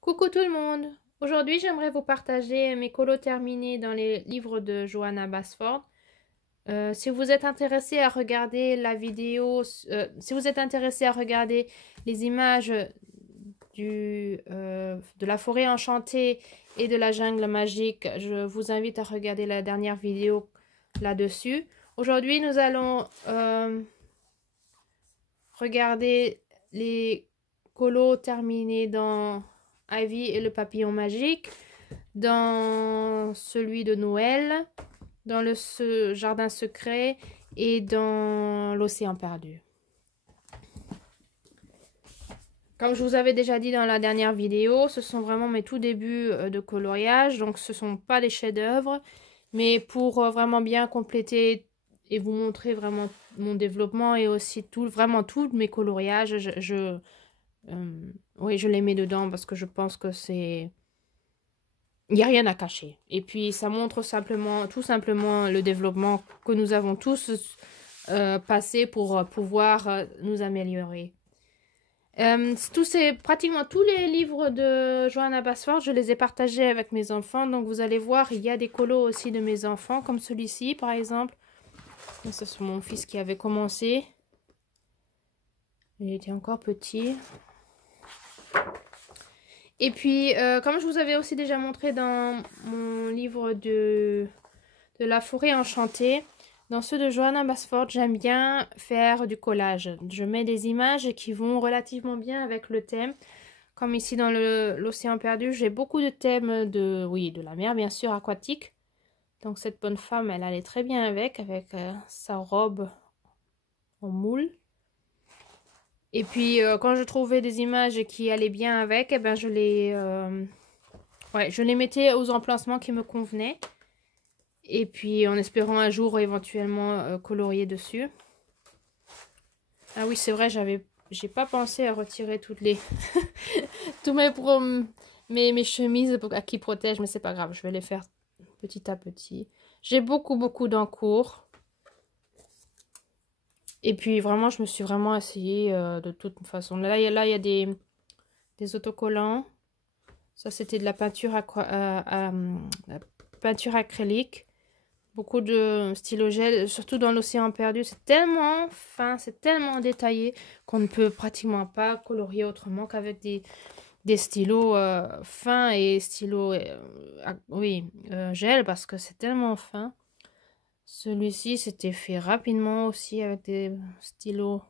Coucou tout le monde! Aujourd'hui, j'aimerais vous partager mes colos terminés dans les livres de Johanna Basford. Si vous êtes intéressé à regarder la vidéo, si vous êtes intéressé à regarder les images de la forêt enchantée et de la jungle magique, je vous invite à regarder la dernière vidéo là-dessus. Aujourd'hui, nous allons regarder les colos terminés dans Ivy et le papillon magique, dans celui de Noël, dans le jardin secret et dans l'océan perdu. Comme je vous avais déjà dit dans la dernière vidéo, ce sont vraiment mes tout débuts de coloriage, donc ce ne sont pas des chefs-d'œuvre, mais pour vraiment bien compléter et vous montrer vraiment mon développement et aussi vraiment tous mes coloriages, oui, je les mets dedans parce que je pense que c'est... Il n'y a rien à cacher. Et puis, ça montre tout simplement le développement que nous avons tous passé pour pouvoir nous améliorer. Pratiquement tous les livres de Johanna Basford, je les ai partagés avec mes enfants. Donc, vous allez voir, il y a des colos aussi de mes enfants, comme celui-ci, par exemple. C'est mon fils qui avait commencé. Il était encore petit. Et puis, comme je vous avais aussi déjà montré dans mon livre de la forêt enchantée, dans ceux de Johanna Basford, j'aime bien faire du collage. Je mets des images qui vont relativement bien avec le thème. Comme ici dans l'océan perdu, j'ai beaucoup de thèmes de la mer, bien sûr, aquatique. Donc cette bonne femme, elle allait très bien avec sa robe en moule. Et puis, quand je trouvais des images qui allaient bien avec, eh ben, je les mettais aux emplacements qui me convenaient. Et puis, en espérant un jour éventuellement colorier dessus. Ah oui, c'est vrai, j'ai pas pensé à retirer toutes les... tous mes chemises qui protègent, mais c'est pas grave, je vais les faire petit à petit. J'ai beaucoup d'encours. Et puis vraiment, je me suis vraiment essayée de toute façon. Là, il y a des autocollants. Ça, c'était de la peinture, peinture acrylique. Beaucoup de stylo gel, surtout dans l'océan perdu. C'est tellement fin, c'est tellement détaillé qu'on ne peut pratiquement pas colorier autrement qu'avec des stylos fins et stylos gel parce que c'est tellement fin. Celui-ci, c'était fait rapidement aussi avec des stylos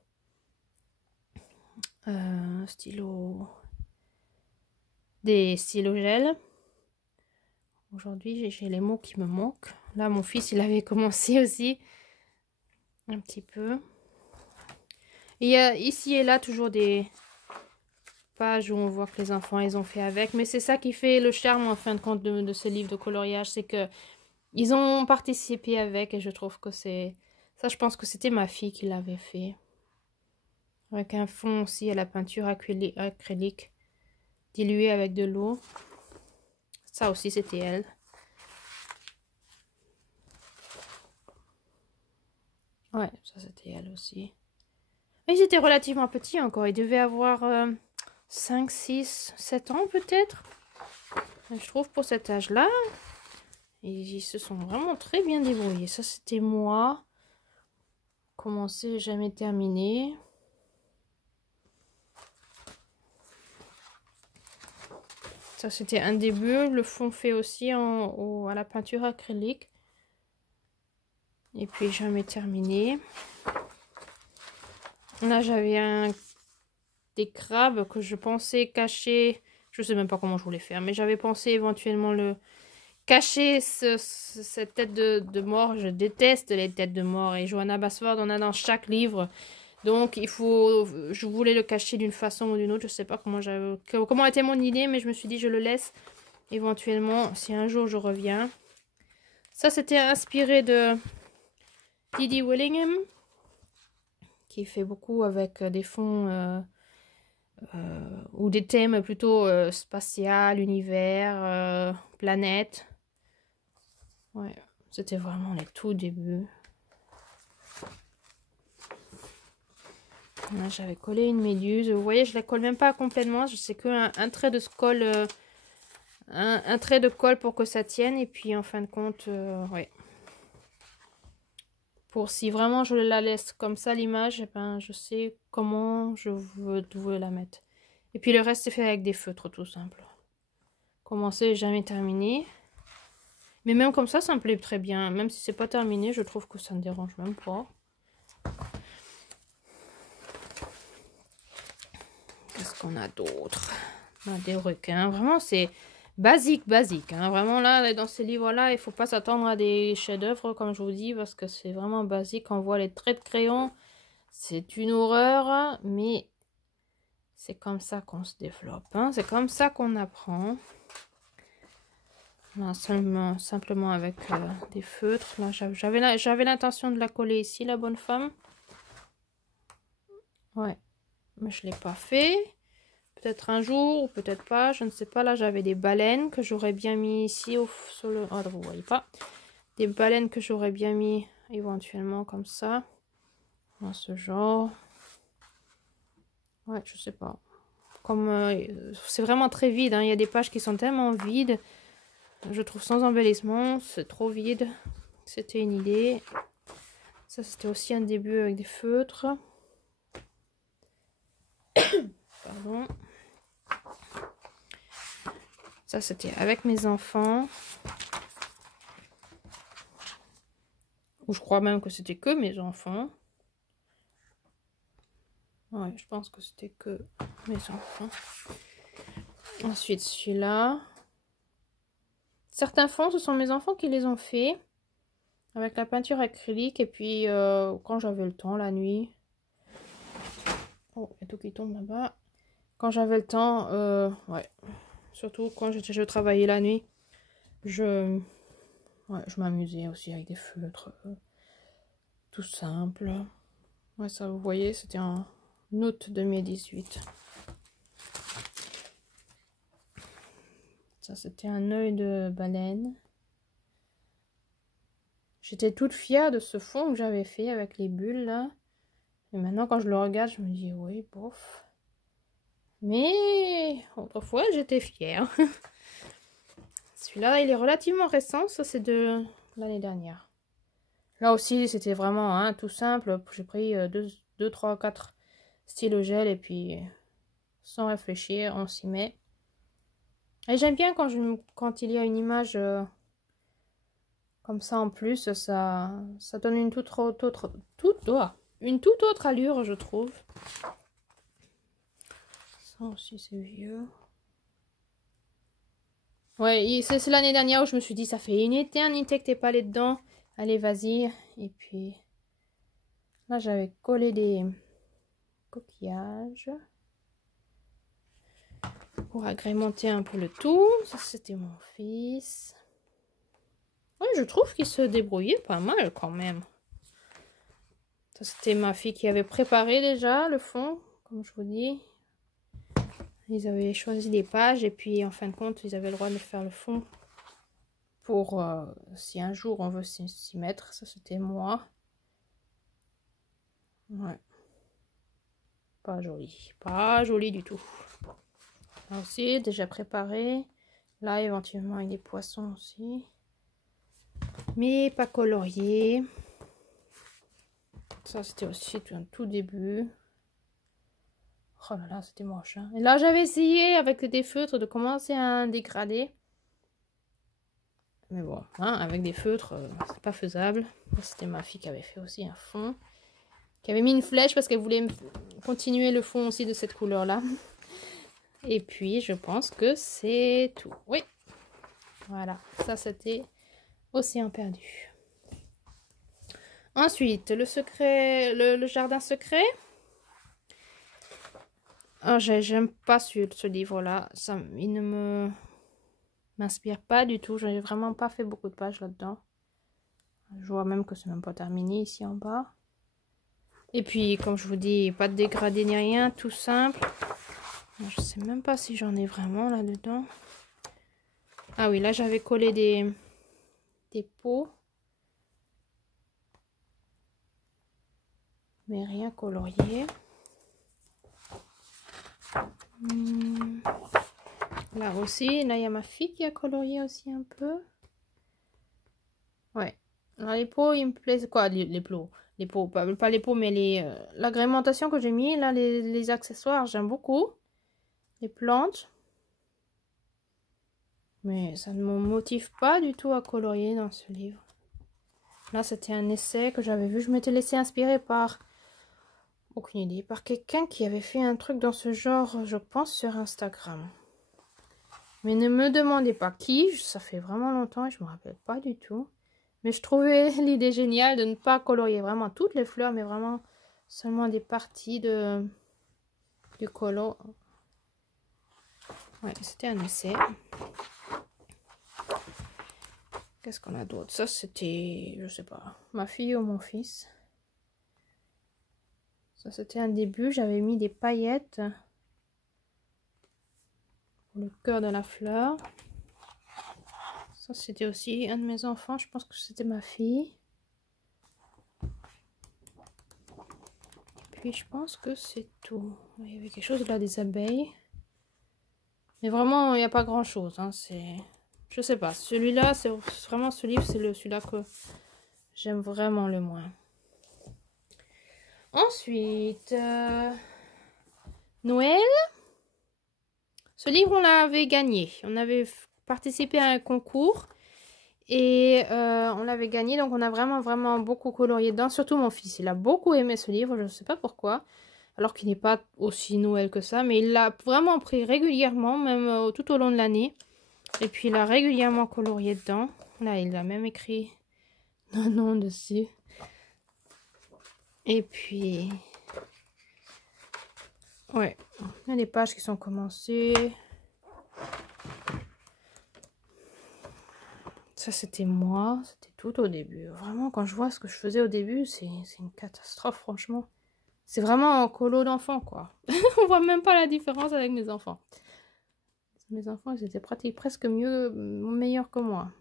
gel. Aujourd'hui, j'ai les mots qui me manquent. Là, mon fils, il avait commencé aussi un petit peu. Il y a ici et là toujours des pages où on voit que les enfants, ils ont fait avec. Mais c'est ça qui fait le charme, en fin de compte, de ce livre de coloriage. C'est que ils ont participé avec et je trouve que c'est... Ça, je pense que c'était ma fille qui l'avait fait. Avec un fond aussi à la peinture acrylique diluée avec de l'eau. Ça aussi, c'était elle. Ouais, ça c'était elle aussi. Mais ils étaient relativement petits encore. Ils devaient avoir 5, 6, 7 ans peut-être. Je trouve pour cet âge-là. Ils se sont vraiment très bien débrouillés. Ça c'était moi. Commencé, jamais terminé. Ça c'était un début. Le fond fait aussi à la peinture acrylique. Et puis jamais terminé. Là j'avais des crabes que je pensais cacher. Je sais même pas comment je voulais faire. Mais j'avais pensé éventuellement cacher cette tête de mort. Je déteste les têtes de mort. Et Johanna Basford en a dans chaque livre. Donc je voulais le cacher d'une façon ou d'une autre. Je sais pas comment était mon idée. Mais je me suis dit je le laisse éventuellement si un jour je reviens. Ça c'était inspiré de Didi Willingham. Qui fait beaucoup avec des fonds... ou des thèmes plutôt spatial, univers, planète. Ouais, c'était vraiment les tout débuts. Là, j'avais collé une méduse. Vous voyez, je la colle même pas complètement. Je sais qu'un trait de ce colle, un trait de colle pour que ça tienne. Et puis en fin de compte, ouais. Pour si vraiment je la laisse comme ça l'image, eh ben, je sais comment je veux la mettre. Et puis le reste c'est fait avec des feutres tout simple. Commencer et jamais terminé. Mais même comme ça me plaît très bien. Même si c'est pas terminé, je trouve que ça ne dérange même pas. Qu'est-ce qu'on a d'autre? On a des requins. Vraiment, c'est basique. Hein. Vraiment, là, dans ces livres-là, il faut pas s'attendre à des chefs-d'œuvre, comme je vous dis, parce que c'est vraiment basique. On voit les traits de crayon. C'est une horreur, mais c'est comme ça qu'on se développe. Hein. C'est comme ça qu'on apprend. Là, simplement avec des feutres. Là, j'avais l'intention de la coller ici, la bonne femme. Ouais, mais je l'ai pas fait. Peut-être un jour ou peut-être pas, je ne sais pas. Là, j'avais des baleines que j'aurais bien mis ici sur le... Oh, là, vous voyez pas. Des baleines que j'aurais bien mis éventuellement comme ça. Dans ce genre. Ouais, je sais pas. Comme c'est vraiment très vide. Hein. Il y a des pages qui sont tellement vides. Je trouve sans embellissement. C'est trop vide. C'était une idée. Ça, c'était aussi un début avec des feutres. Pardon. Ça, c'était avec mes enfants. Ou je crois même que c'était que mes enfants. Ouais, je pense que c'était que mes enfants. Ensuite, celui-là. Certains fonds, ce sont mes enfants qui les ont fait. Avec la peinture acrylique. Et puis, quand j'avais le temps, la nuit. Oh, il y a tout qui tombe là-bas. Quand j'avais le temps, ouais. Surtout quand je travaillais la nuit. Je m'amusais aussi avec des feutres. Tout simple. Ouais, ça, vous voyez, c'était en août 2018. Ça, c'était un œil de baleine. J'étais toute fière de ce fond que j'avais fait avec les bulles, là. Et maintenant, quand je le regarde, je me dis, oui, bof. Mais autrefois, j'étais fière. Celui-là, il est relativement récent. Ça, c'est de l'année dernière. Là aussi, c'était vraiment hein, tout simple. J'ai pris 2, 3, 4 stylos gel et puis sans réfléchir, on s'y met. Et j'aime bien quand il y a une image comme ça en plus, ça donne une toute autre allure, je trouve. Ça aussi, c'est vieux. Ouais, c'est l'année dernière où je me suis dit, ça fait une éternité que t'es pas allé dedans. Allez, vas-y. Et puis, là, j'avais collé des coquillages. Pour agrémenter un peu le tout. Ça, c'était mon fils. Ouais, je trouve qu'il se débrouillait pas mal quand même. Ça, c'était ma fille qui avait préparé déjà le fond, comme je vous dis. Ils avaient choisi des pages et puis en fin de compte, ils avaient le droit de faire le fond pour si un jour on veut s'y mettre. Ça, c'était moi. Ouais. Pas joli. Pas joli du tout. Là aussi, déjà préparé. Là, éventuellement, avec des poissons aussi. Mais pas colorié. Ça, c'était aussi un tout début. Oh là là, c'était moche. Hein. Et là, j'avais essayé avec des feutres de commencer à dégrader. Mais bon, hein, avec des feutres, c'est pas faisable. C'était ma fille qui avait fait aussi un fond. Qui avait mis une flèche parce qu'elle voulait continuer le fond aussi de cette couleur-là. Et puis, je pense que c'est tout. Oui. Voilà, ça, c'était Océan perdu. Ensuite, le secret, le jardin secret. Oh, j'aime pas ce livre-là. Il ne m'inspire pas du tout. J'ai vraiment pas fait beaucoup de pages là-dedans. Je vois même que c'est même pas terminé ici en bas. Et puis, comme je vous dis, pas de dégradé ni rien, tout simple. Je sais même pas si j'en ai vraiment là-dedans. Ah oui, là j'avais collé des pots. Mais rien colorié. Là aussi, là il y a ma fille qui a colorié aussi un peu. Ouais. Alors les pots, ils me plaisent. Quoi, les pots? Les pots, pas les pots, mais l'agrémentation que j'ai mis, là, les accessoires, j'aime beaucoup. Les plantes. Mais ça ne me motive pas du tout à colorier dans ce livre. Là, c'était un essai que j'avais vu. Je m'étais laissé inspirer par... Aucune idée. Par quelqu'un qui avait fait un truc dans ce genre, je pense, sur Instagram. Mais ne me demandez pas qui. Ça fait vraiment longtemps et je me rappelle pas du tout. Mais je trouvais l'idée géniale de ne pas colorier vraiment toutes les fleurs, mais vraiment seulement des parties du colo. Ouais, c'était un essai. Qu'est-ce qu'on a d'autre? Ça, c'était, je sais pas, ma fille ou mon fils. Ça, c'était un début. J'avais mis des paillettes pour le cœur de la fleur. Ça, c'était aussi un de mes enfants. Je pense que c'était ma fille. Puis, je pense que c'est tout. Il y avait quelque chose là, des abeilles. Mais vraiment, il n'y a pas grand-chose. Hein. C'est... Je sais pas. Celui-là, c'est vraiment ce livre, c'est celui-là que j'aime vraiment le moins. Ensuite, Noël. Ce livre, on l'avait gagné. On avait participé à un concours et on l'avait gagné. Donc, on a vraiment beaucoup colorié dedans. Surtout mon fils. Il a beaucoup aimé ce livre. Je ne sais pas pourquoi. Alors qu'il n'est pas aussi Noël que ça. Mais il l'a vraiment pris régulièrement, même tout au long de l'année. Et puis, il a régulièrement colorié dedans. Là, il a même écrit un nom dessus. Et puis... Ouais, il y a des pages qui sont commencées. Ça, c'était moi. C'était tout au début. Vraiment, quand je vois ce que je faisais au début, c'est une catastrophe, franchement. C'est vraiment un colo d'enfant, quoi. On voit même pas la différence avec mes enfants. Mes enfants, ils étaient presque meilleurs que moi.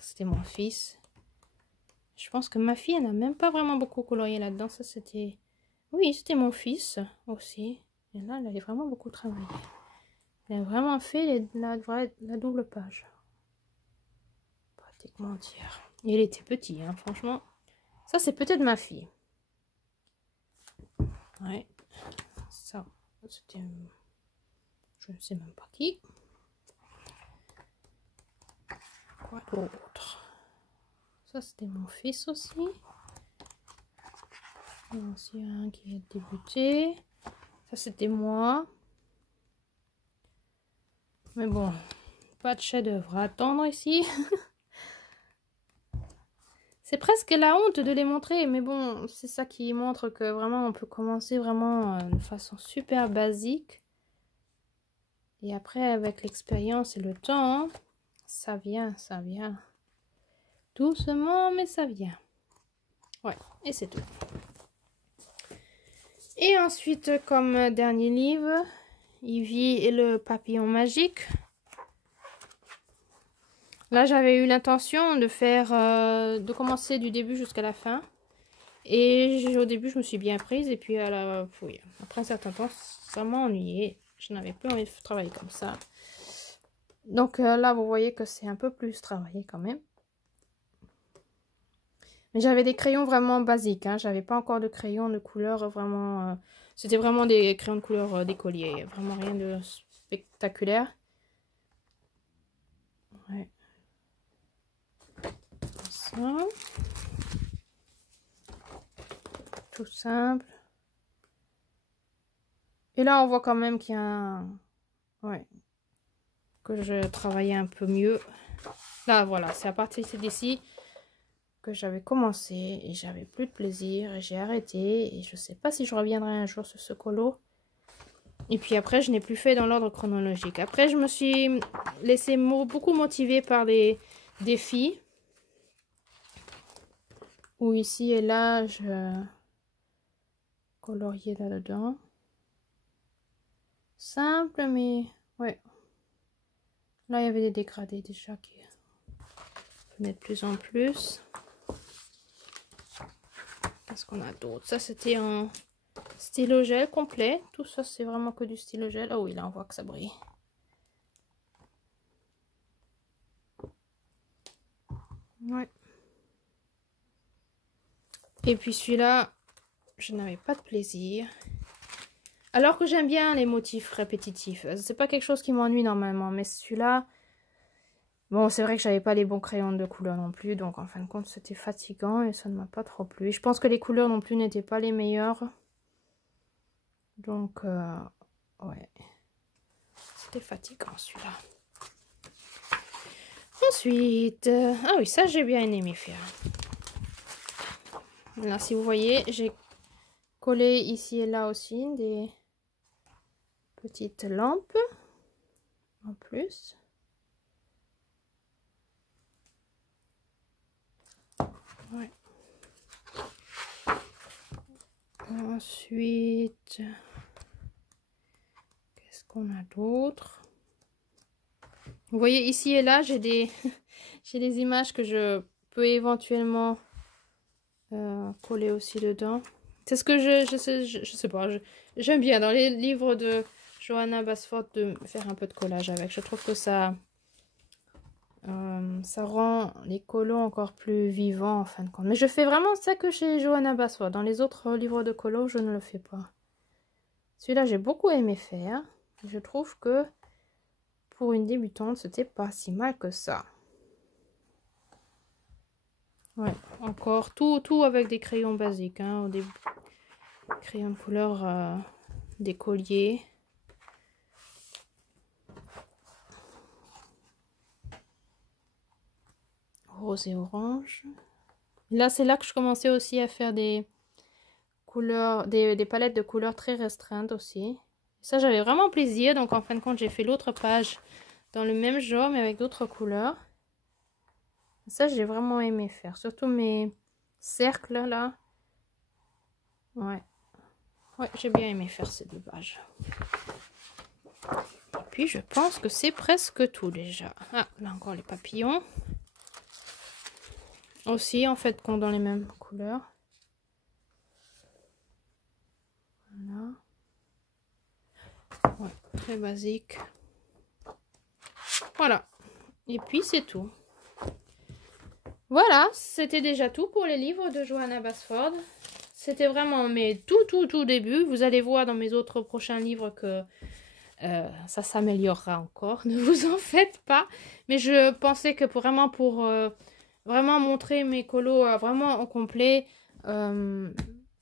C'était mon fils. Je pense que ma fille, elle n'a même pas vraiment beaucoup colorié là-dedans. Ça, c'était... Oui, c'était mon fils aussi. Et là, elle a vraiment beaucoup travaillé. Elle a vraiment fait la double page. Pratiquement entière. Et il était petit, hein, franchement. Ça, c'est peut-être ma fille. Ouais. Ça, c'était... Je ne sais même pas qui. Quoi d'autre? Ça, c'était mon fils aussi. L'ancien qui a débuté. Ça, c'était moi. Mais bon, pas de chef-d'œuvre à attendre ici. C'est presque la honte de les montrer, mais bon, c'est ça qui montre que vraiment on peut commencer vraiment de façon super basique. Et après, avec l'expérience et le temps, ça vient. Doucement, mais ça vient. Ouais, et c'est tout. Et ensuite, comme dernier livre, Ivy et le papillon magique. Là, j'avais eu l'intention de faire, de commencer du début jusqu'à la fin. Et au début, je me suis bien prise. Et puis, oui, après un certain temps, ça m'a ennuyé. Je n'avais plus envie de travailler comme ça. Donc là, vous voyez que c'est un peu plus travaillé quand même. Mais j'avais des crayons vraiment basiques. Hein. J'avais pas encore de crayons de couleur vraiment... C'était vraiment des crayons de couleur d'écolier. Vraiment rien de spectaculaire. Ouais. Ça. Tout simple. Et là, on voit quand même qu'il y a un... Ouais. Que je travaillais un peu mieux. Là, voilà. C'est à partir d'ici que j'avais commencé et j'avais plus de plaisir et j'ai arrêté. Et je sais pas si je reviendrai un jour sur ce colo. Et puis après, je n'ai plus fait dans l'ordre chronologique. Après, je me suis laissée beaucoup motiver par des défis. Où ici et là, je coloriais là-dedans. Simple, mais ouais. Là, il y avait des dégradés déjà qui venaient de plus en plus. Qu'est-ce qu'on a d'autre? Ça, c'était en stylo gel complet. Tout ça, c'est vraiment que du stylo gel. Oh oui, là, on voit que ça brille. Ouais. Et puis celui-là, je n'avais pas de plaisir. Alors que j'aime bien les motifs répétitifs. C'est pas quelque chose qui m'ennuie normalement. Mais celui-là, bon, c'est vrai que j'avais pas les bons crayons de couleur non plus. Donc en fin de compte, c'était fatigant et ça ne m'a pas trop plu. Je pense que les couleurs non plus n'étaient pas les meilleures. Donc, ouais. C'était fatigant celui-là. Ensuite, ah oui, ça j'ai bien aimé faire. Là, si vous voyez, j'ai collé ici et là aussi des petites lampes en plus. Ouais. Ensuite, qu'est-ce qu'on a d'autre? Vous voyez ici et là, j'ai des j'ai des images que je peux éventuellement coller aussi dedans. C'est ce que je sais pas. J'aime bien dans les livres de Johanna Basford de faire un peu de collage avec. Je trouve que ça rend les colos encore plus vivants en fin de compte. Mais je fais vraiment ça que chez Johanna Basford. Dans les autres livres de colos, je ne le fais pas. Celui-là, j'ai beaucoup aimé faire. Je trouve que pour une débutante, c'était pas si mal que ça. Ouais, encore tout avec des crayons basiques, hein, des crayons de couleur, des colliers. Rose et orange. Là, c'est là que je commençais aussi à faire des couleurs, des palettes de couleurs très restreintes aussi. Ça, j'avais vraiment plaisir. Donc, en fin de compte, j'ai fait l'autre page dans le même genre, mais avec d'autres couleurs. Ça, j'ai vraiment aimé faire. Surtout mes cercles, là. Ouais. Ouais, j'ai bien aimé faire ces deux pages. Et puis, je pense que c'est presque tout déjà. Ah, là encore les papillons. Aussi, en fait, dans les mêmes couleurs. Voilà. Ouais, très basique. Voilà. Et puis, c'est tout. Voilà, c'était déjà tout pour les livres de Johanna Basford. C'était vraiment mes tout début. Vous allez voir dans mes autres prochains livres que ça s'améliorera encore. Ne vous en faites pas. Mais je pensais que pour vraiment montrer mes colos vraiment au complet, il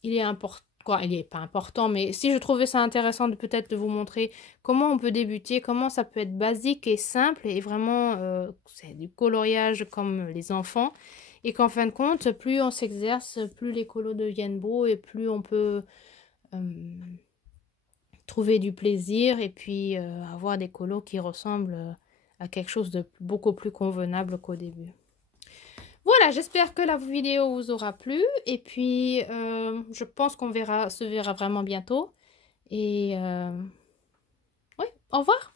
est important. Quoi, il n'est pas important, mais si je trouvais ça intéressant de peut-être de vous montrer comment on peut débuter, comment ça peut être basique et simple et vraiment c'est du coloriage comme les enfants et qu'en fin de compte, plus on s'exerce, plus les colos deviennent beaux et plus on peut trouver du plaisir et puis avoir des colos qui ressemblent à quelque chose de beaucoup plus convenable qu'au début. Voilà, j'espère que la vidéo vous aura plu et puis je pense qu'on se verra vraiment bientôt et ouais, au revoir.